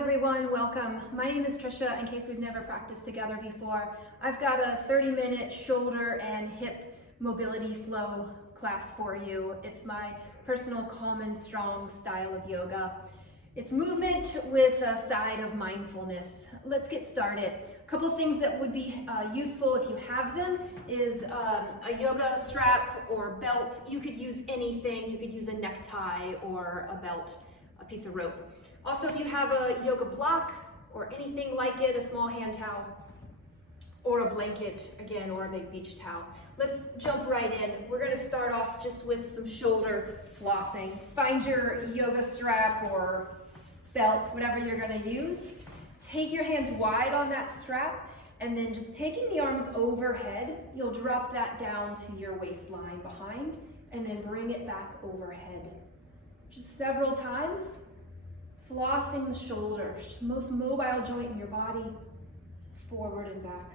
everyone, welcome. My name is Trisha, in case we've never practiced together before. I've got a 30-minute shoulder and hip mobility flow class for you. It's my personal calm and strong style of yoga. It's movement with a side of mindfulness. Let's get started. A couple of things that would be useful if you have them is a yoga strap or belt. You could use anything. You could use a necktie or a belt, a piece of rope. Also, if you have a yoga block or anything like it, a small hand towel or a blanket, again, or a big beach towel. Let's jump right in. We're going to start off just with some shoulder flossing. Find your yoga strap or belt, whatever you're going to use. Take your hands wide on that strap, and then just taking the arms overhead, you'll drop that down to your waistline behind, and then bring it back overhead. Just several times. Flossing the shoulders, most mobile joint in your body, forward and back.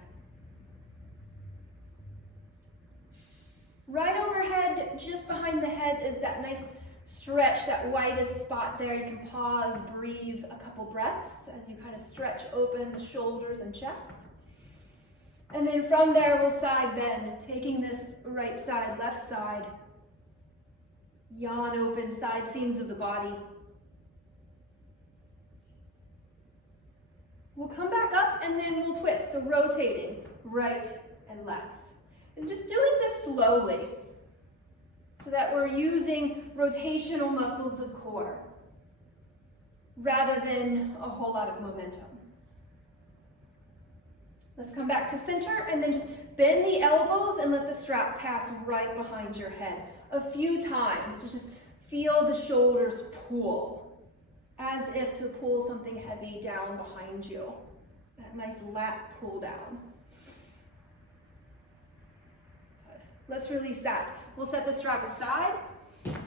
Right overhead, just behind the head, is that nice stretch, that widest spot there. You can pause, breathe a couple breaths as you kind of stretch open the shoulders and chest. And then from there, we'll side bend, taking this right side, left side, yawn open, side seams of the body. We'll come back up and then we'll twist, so rotating right and left. And just doing this slowly so that we're using rotational muscles of core rather than a whole lot of momentum. Let's come back to center and then just bend the elbows and let the strap pass right behind your head a few times to just feel the shoulders pull, as if to pull something heavy down behind you. That nice lat pull down. Good. Let's release that. We'll set the strap aside,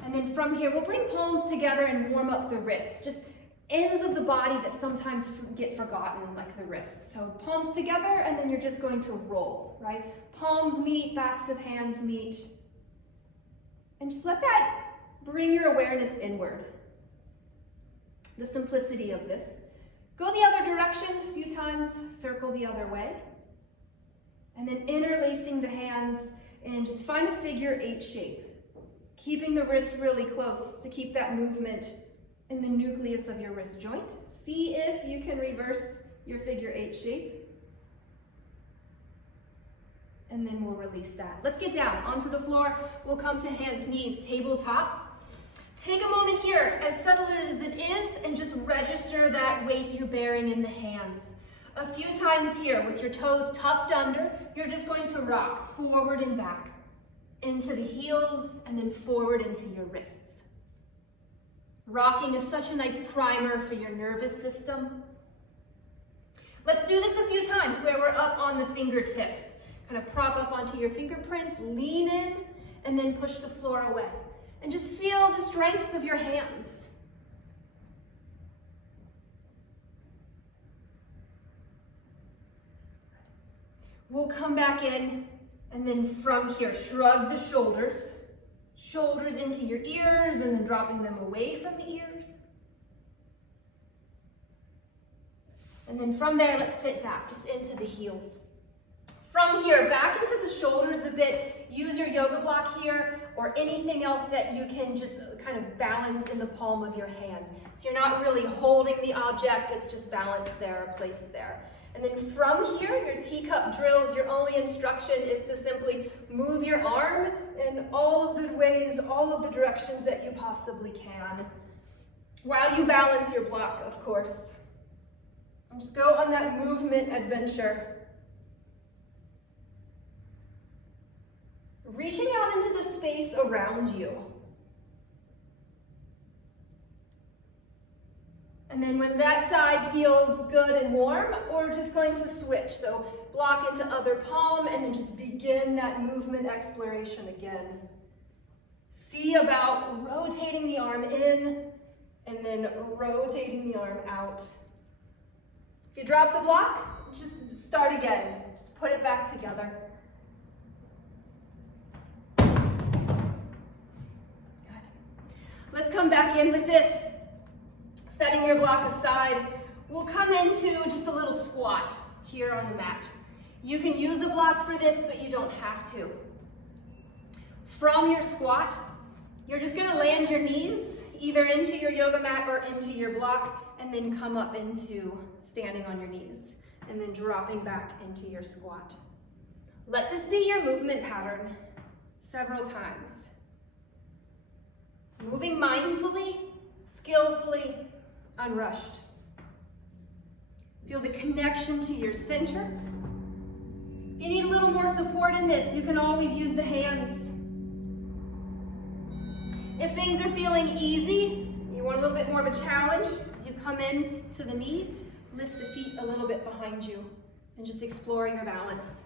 and then from here, we'll bring palms together and warm up the wrists. Just ends of the body that sometimes get forgotten, like the wrists. So palms together, and then you're just going to roll, right? Palms meet, backs of hands meet. And just let that bring your awareness inward. The simplicity of this. Go the other direction a few times, circle the other way. And then interlacing the hands and just find a figure 8 shape. Keeping the wrist really close to keep that movement in the nucleus of your wrist joint. See if you can reverse your figure 8 shape. And then we'll release that. Let's get down onto the floor. We'll come to hands, knees, tabletop. Take a moment here, as subtle as it is, and just register that weight you're bearing in the hands. A few times here, with your toes tucked under, you're just going to rock forward and back, into the heels, and then forward into your wrists. Rocking is such a nice primer for your nervous system. Let's do this a few times where we're up on the fingertips. Kind of prop up onto your fingerprints, lean in, and then push the floor away. And just feel the strength of your hands. We'll come back in, and then from here, shrug the shoulders. Shoulders into your ears, and then dropping them away from the ears. And then from there, let's sit back, just into the heels. From here, back into the shoulders a bit. Use your yoga block here or anything else that you can just kind of balance in the palm of your hand. So you're not really holding the object, it's just balanced there, placed there. And then from here, your teacup drills, your only instruction is to simply move your arm in all of the ways, all of the directions that you possibly can, while you balance your block, of course. And just go on that movement adventure. Reaching out into the space around you. And then when that side feels good and warm, we're just going to switch. So block into other palm and then just begin that movement exploration again. See about rotating the arm in and then rotating the arm out. If you drop the block, just start again. Just put it back together. Let's come back in with this. Setting your block aside, We'll come into just a little squat here on the mat. You can use a block for this, but you don't have to. From your squat, you're just gonna land your knees either into your yoga mat or into your block, and then come up into standing on your knees, and then dropping back into your squat. Let this be your movement pattern several times. Moving mindfully, skillfully, unrushed. Feel the connection to your center. If you need a little more support in this, you can always use the hands. If things are feeling easy, you want a little bit more of a challenge, as you come in to the knees, lift the feet a little bit behind you and just explore your balance.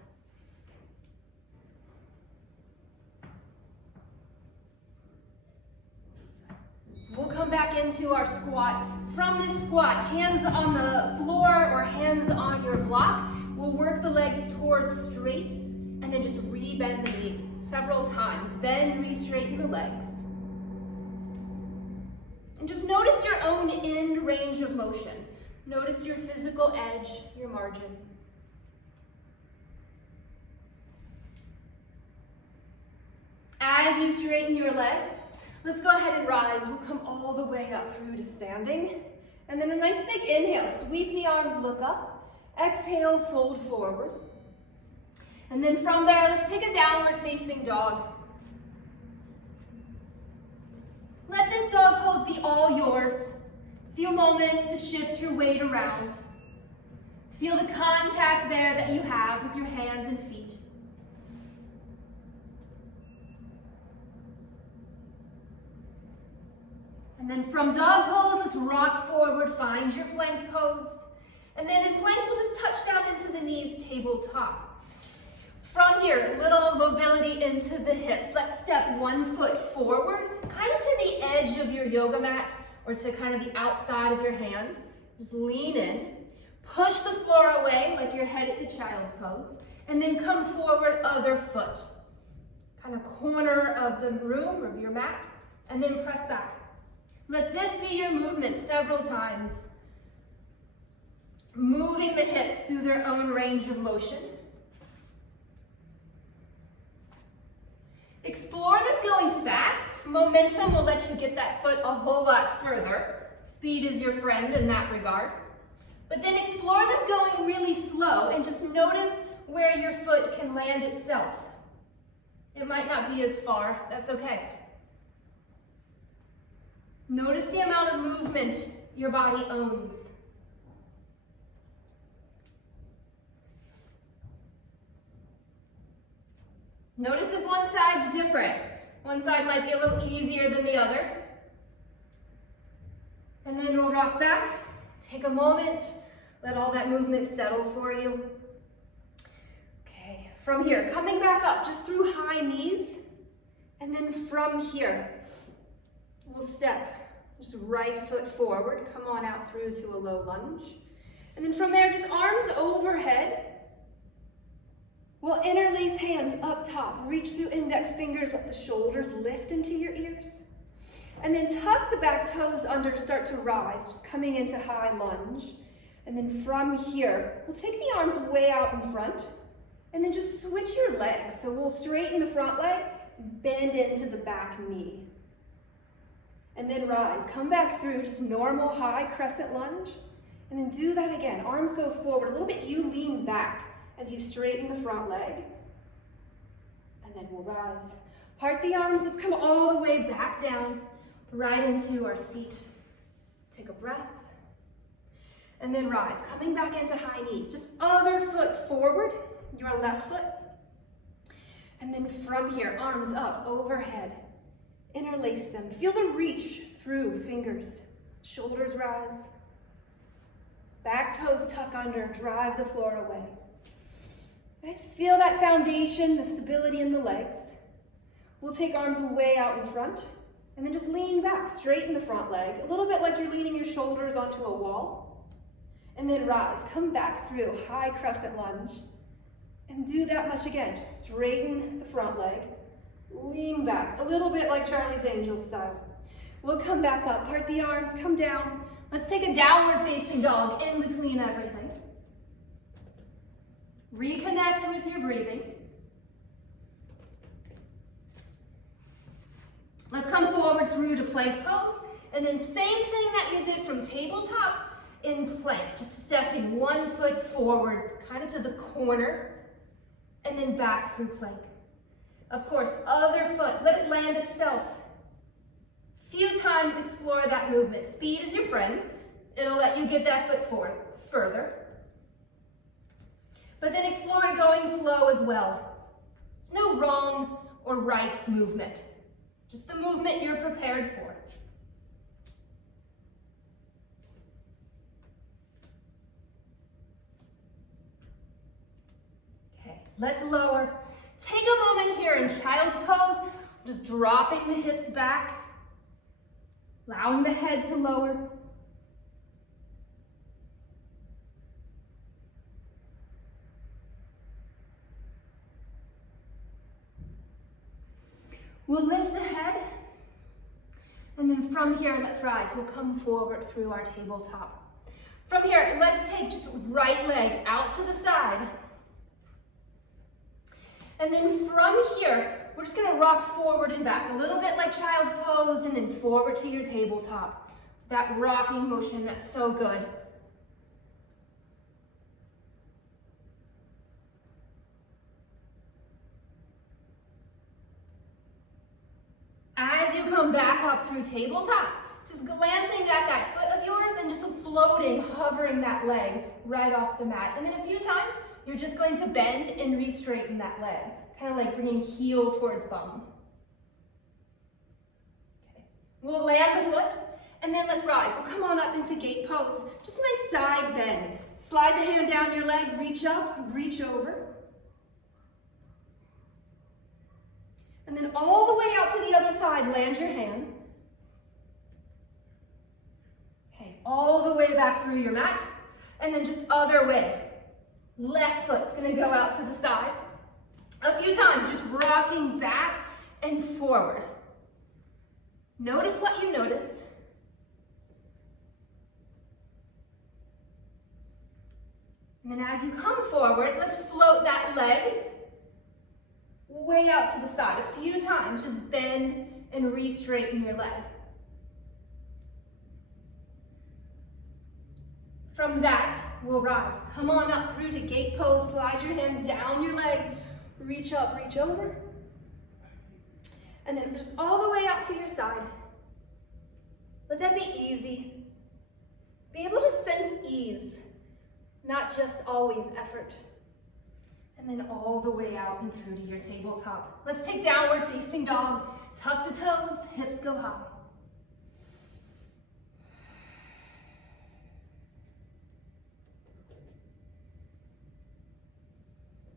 We'll come back into our squat. From this squat, hands on the floor or hands on your block, we'll work the legs towards straight and then just re-bend the knees several times. Bend, re-straighten the legs. And just notice your own end range of motion. Notice your physical edge, your margin. As you straighten your legs, let's go ahead and rise. We'll come all the way up through to standing. And then a nice big inhale. Sweep the arms, look up. Exhale, fold forward. And then from there, let's take a downward facing dog. Let this dog pose be all yours. Few moments to shift your weight around. Feel the contact there that you have with your hands and feet. And then from dog pose, let's rock forward, find your plank pose. And then in plank, we'll just touch down into the knees, tabletop. From here, little mobility into the hips. Let's step one foot forward, kind of to the edge of your yoga mat or to kind of the outside of your hand. Just lean in, push the floor away like you're headed to child's pose, and then come forward, other foot. Kind of corner of the room or your mat, and then press back. Let this be your movement several times. Moving the hips through their own range of motion. Explore this going fast. Momentum will let you get that foot a whole lot further. Speed is your friend in that regard. But then explore this going really slow and just notice where your foot can land itself. It might not be as far, that's okay. Notice the amount of movement your body owns. Notice if one side's different. One side might be a little easier than the other. And then we'll rock back. Take a moment. Let all that movement settle for you. Okay, from here, coming back up just through high knees. And then from here, we'll step just right foot forward. Come on out through to a low lunge. And then from there, just arms overhead. We'll interlace hands up top, reach through index fingers, let the shoulders lift into your ears. And then tuck the back toes under, start to rise, just coming into high lunge. And then from here, we'll take the arms way out in front, and then just switch your legs. So we'll straighten the front leg, bend into the back knee. And then rise, come back through, just normal high crescent lunge. And then do that again, arms go forward, a little bit you lean back as you straighten the front leg, and then we'll rise. Part the arms, let's come all the way back down, right into our seat. Take a breath, and then rise, coming back into high knees. Just other foot forward, your left foot. And then from here, arms up, overhead. Interlace them. Feel the reach through fingers. Shoulders rise. Back toes tuck under, drive the floor away. Right? Feel that foundation, the stability in the legs. We'll take arms way out in front, and then just lean back, straighten the front leg, a little bit like you're leaning your shoulders onto a wall. And then rise, come back through, high crescent lunge, and do that much again. Just straighten the front leg, lean back, a little bit like Charlie's Angels style. We'll come back up, part the arms, come down, Let's take a downward facing dog in between everything. Reconnect with your breathing. Let's come forward through to plank pose, and then same thing that you did from tabletop in plank, just stepping one foot forward, kind of to the corner, and then back through plank. Of course, other foot, let it land itself. Few times explore that movement. Speed is your friend. It'll let you get that foot forward further. But then explore going slow as well. There's no wrong or right movement. Just the movement you're prepared for. Okay, let's lower. Take a moment here in child's pose, just dropping the hips back, allowing the head to lower. We'll lift the head, and then from here, let's rise. We'll come forward through our tabletop. From here, let's take just right leg out to the side. And then from here, we're just gonna rock forward and back, a little bit like child's pose, and then forward to your tabletop. That rocking motion, that's so good. As you come back up through tabletop, just glancing at that foot of yours and just floating, hovering that leg right off the mat. And then a few times, you're just going to bend and re-straighten that leg, kind of like bringing heel towards bum. Okay. We'll land the foot, and then let's rise. We'll come on up into gate pose. Just a nice side bend. Slide the hand down your leg, reach up, reach over. And then all the way out to the other side, land your hand. Okay, all the way back through your mat. And then just other way. Left foot's gonna go out to the side. A few times, just rocking back and forward. Notice what you notice. And then as you come forward, let's float that leg way out to the side. A few times, just bend and re-straighten your leg. From that, we'll rise. Come on up through to gate pose. Slide your hand down your leg. Reach up, reach over. And then just all the way out to your side. Let that be easy. Be able to sense ease, not just always effort. And then all the way out and through to your tabletop. Let's take downward facing dog. Tuck the toes, hips go high.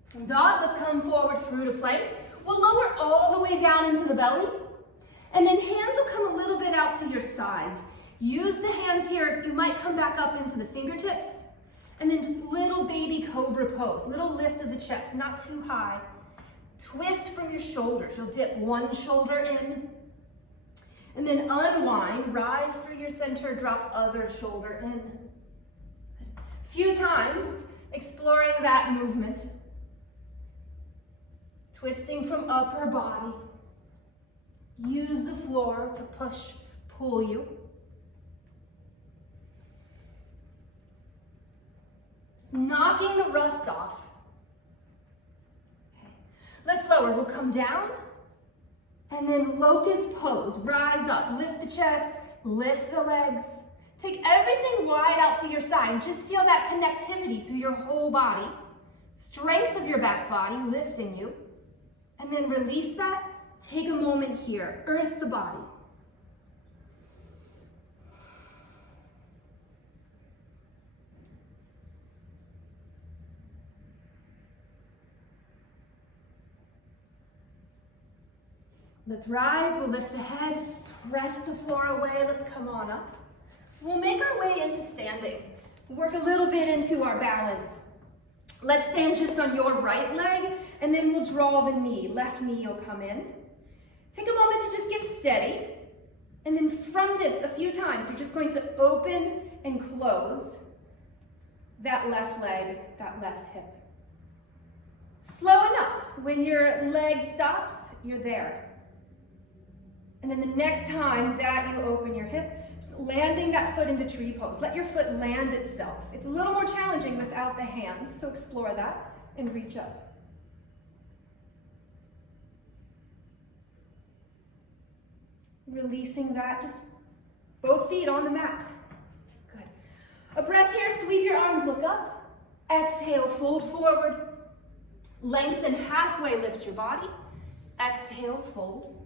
From dog, let's come forward through to plank. We'll lower all the way down into the belly. And then hands will come a little bit out to your sides. Use the hands here. You might come back up into the fingertips. And then just little baby cobra pose, little lift of the chest, not too high. Twist from your shoulders. You'll dip one shoulder in. And then unwind, rise through your center, drop other shoulder in. A few times, exploring that movement. Twisting from upper body. Use the floor to push, pull you. Knocking the rust off. Okay. Let's lower. We'll come down and then locust pose. Rise up. Lift the chest. Lift the legs. Take everything wide out to your side and just feel that connectivity through your whole body. Strength of your back body lifting you. And then release that. Take a moment here. Earth the body. Let's rise, we'll lift the head, press the floor away, let's come on up. We'll make our way into standing. Work a little bit into our balance. Let's stand just on your right leg, and then we'll draw the knee. Left knee will come in. Take a moment to just get steady. And then from this, a few times, you're just going to open and close that left leg, that left hip. Slow enough. When your leg stops, you're there. And then the next time that you open your hip, just landing that foot into tree pose. Let your foot land itself. It's a little more challenging without the hands, so explore that and reach up. Releasing that, just both feet on the mat. Good. A breath here, sweep your arms, look up. Exhale, fold forward. Lengthen halfway, lift your body. Exhale, fold.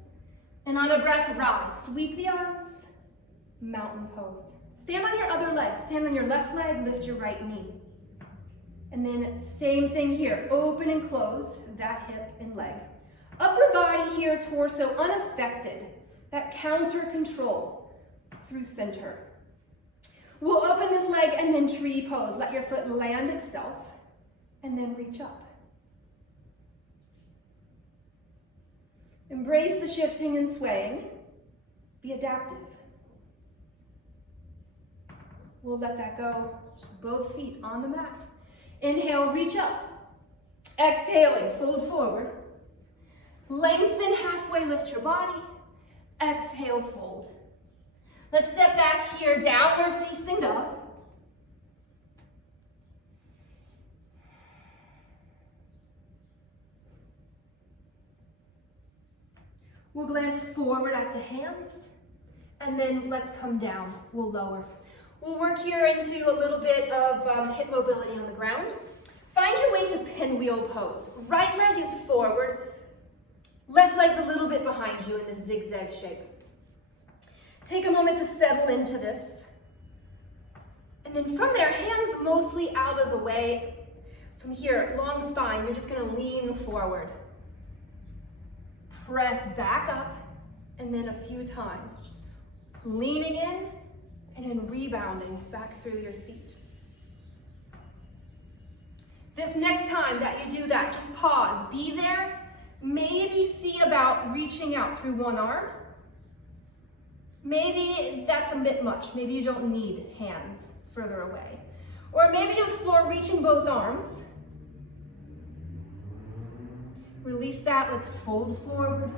And on a breath, rise. Sweep the arms, mountain pose. Stand on your other leg. Stand on your left leg, lift your right knee. And then same thing here, open and close that hip and leg. Upper body here, torso unaffected. That counter control through center. We'll open this leg and then tree pose. Let your foot land itself and then reach up. Embrace the shifting and swaying. Be adaptive. We'll let that go. Both feet on the mat. Inhale, reach up. Exhaling, fold forward. Lengthen halfway, lift your body. Exhale, fold. Let's step back here, downward facing dog. We'll glance forward at the hands, and then let's come down. We'll lower. We'll work here into a little bit of hip mobility on the ground. Find your way to pinwheel pose. Right leg is forward. Left leg's a little bit behind you in the zigzag shape. Take a moment to settle into this. And then from there, hands mostly out of the way. From here, long spine, you're just gonna lean forward. Press back up, and then a few times, just leaning in and then rebounding back through your seat. This next time that you do that, just pause, be there. Maybe see about reaching out through one arm. Maybe that's a bit much. Maybe you don't need hands further away. Or maybe you explore reaching both arms. Release that, let's fold forward.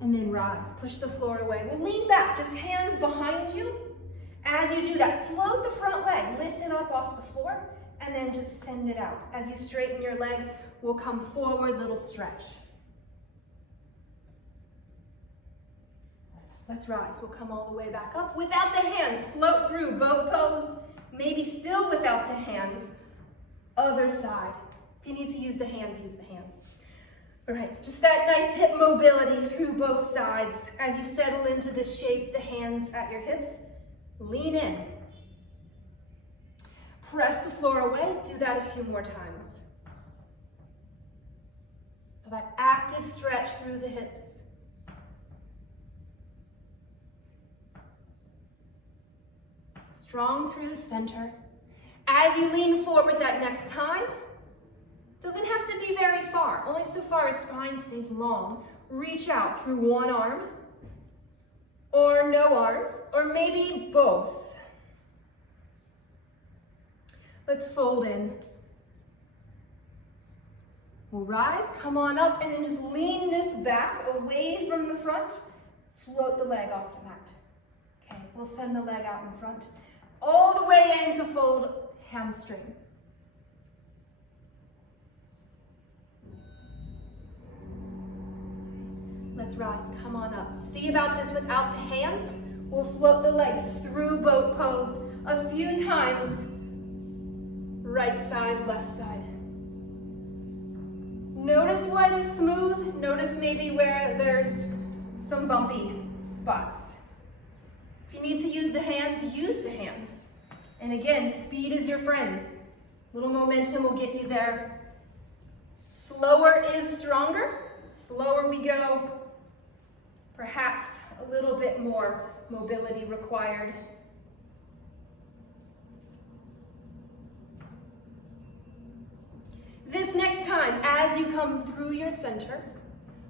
And then rise, push the floor away. We'll lean back, just hands behind you. As you do that, float the front leg, lift it up off the floor, and then just send it out. As you straighten your leg, we'll come forward, little stretch. Let's rise, we'll come all the way back up. Without the hands, float through, boat pose. Maybe still without the hands, other side. If you need to use the hands, use the hands. All right, just that nice hip mobility through both sides. As you settle into this shape, the hands at your hips, lean in. Press the floor away, do that a few more times. That active stretch through the hips. Strong through center. As you lean forward that next time, doesn't have to be very far, only so far as spine stays long. Reach out through one arm, or no arms, or maybe both. Let's fold in. We'll rise, come on up, and then just lean this back away from the front. Float the leg off the mat. Okay, we'll send the leg out in front. All the way in to fold hamstring. Let's rise, come on up. See about this without the hands. We'll float the legs through boat pose a few times. Right side, left side. Notice what is smooth. Notice maybe where there's some bumpy spots. If you need to use the hands, use the hands. And again, speed is your friend. Little momentum will get you there. Slower is stronger. Slower we go, perhaps a little bit more mobility required. This next time, as you come through your center,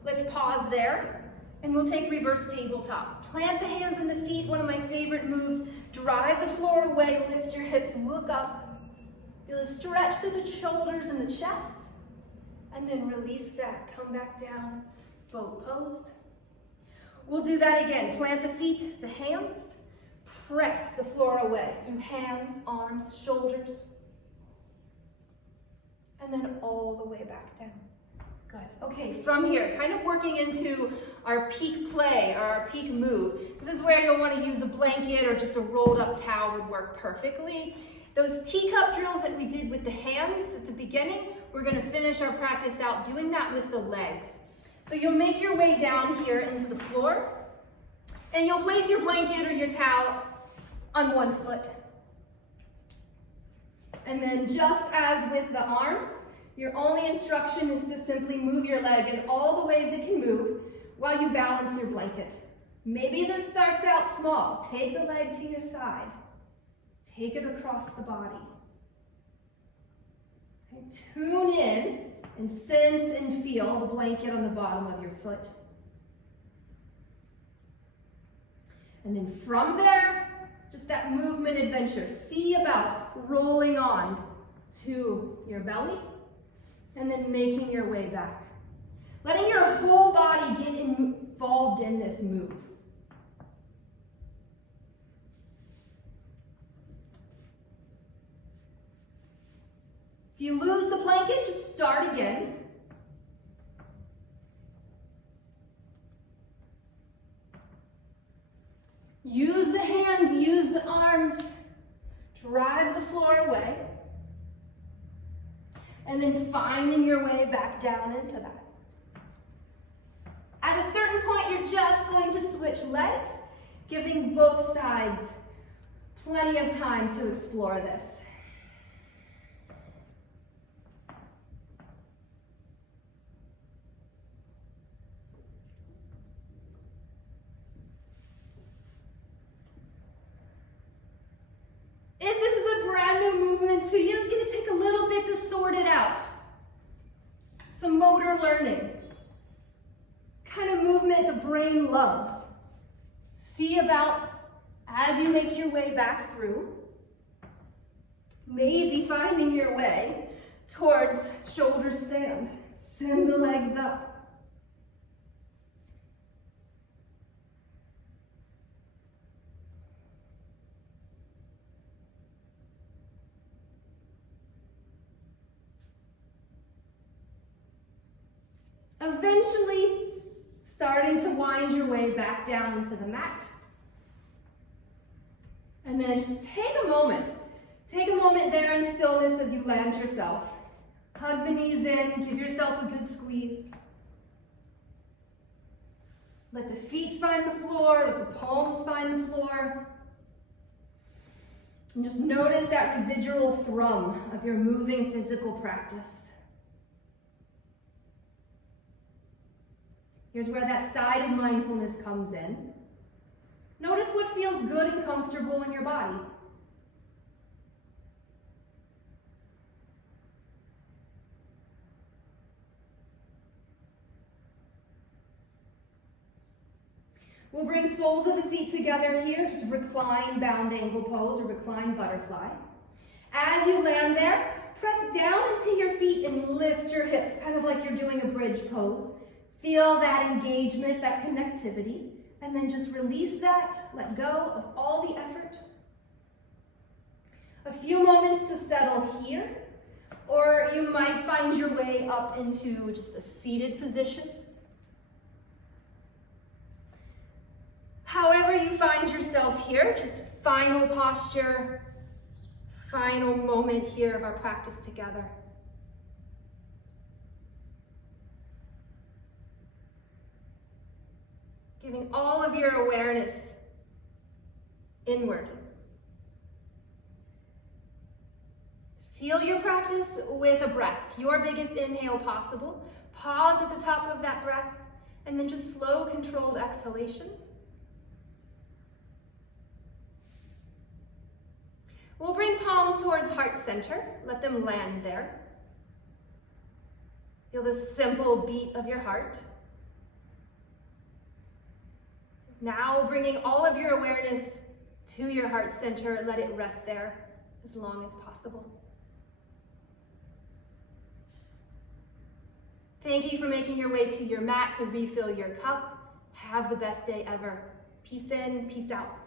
let's pause there. And we'll take reverse tabletop. Plant the hands and the feet, one of my favorite moves. Drive the floor away, lift your hips, look up. Feel a stretch through the shoulders and the chest. And then release that, come back down, boat pose. We'll do that again. Plant the feet, the hands. Press the floor away through hands, arms, shoulders. And then all the way back down. Good. Okay, from here, kind of working into our peak play or our peak move. This is where you'll want to use a blanket or just a rolled up towel would work perfectly. Those teacup drills that we did with the hands at the beginning, we're going to finish our practice out doing that with the legs. So you'll make your way down here into the floor, and you'll place your blanket or your towel on one foot. And then just as with the arms, your only instruction is to simply move your leg in all the ways it can move while you balance your blanket. Maybe this starts out small. Take the leg to your side. Take it across the body. And tune in and sense and feel the blanket on the bottom of your foot. And then from there, just that movement adventure. See about rolling on to your belly and then making your way back. Letting your whole body get involved in this move. If you lose the blanket, just start again. Use the hands, use the arms. Drive the floor away. And then finding your way back down into that. At a certain point, you're just going to switch legs, giving both sides plenty of time to explore this. If this is a brand new movement to you, it's going to take a little bit to sort it out. Some motor learning. It's kind of movement the brain loves. See about as you make your way back through, maybe finding your way towards shoulder stand. Send the legs up. Eventually, starting to wind your way back down into the mat. And then just take a moment. Take a moment there in stillness as you land yourself. Hug the knees in, give yourself a good squeeze. Let the feet find the floor, let the palms find the floor. And just notice that residual thrum of your moving physical practice. Here's where that side of mindfulness comes in. Notice what feels good and comfortable in your body. We'll bring soles of the feet together here, just recline bound angle pose or recline butterfly. As you land there, press down into your feet and lift your hips, kind of like you're doing a bridge pose. Feel that engagement, that connectivity, and then just release that, let go of all the effort. A few moments to settle here, or you might find your way up into just a seated position. However you find yourself here, just final posture, final moment here of our practice together. Giving all of your awareness inward. Seal your practice with a breath, your biggest inhale possible. Pause at the top of that breath, and then just slow, controlled exhalation. We'll bring palms towards heart center. Let them land there. Feel the simple beat of your heart. Now bringing all of your awareness to your heart center, let it rest there as long as possible. Thank you for making your way to your mat to refill your cup. Have the best day ever. Peace in, peace out.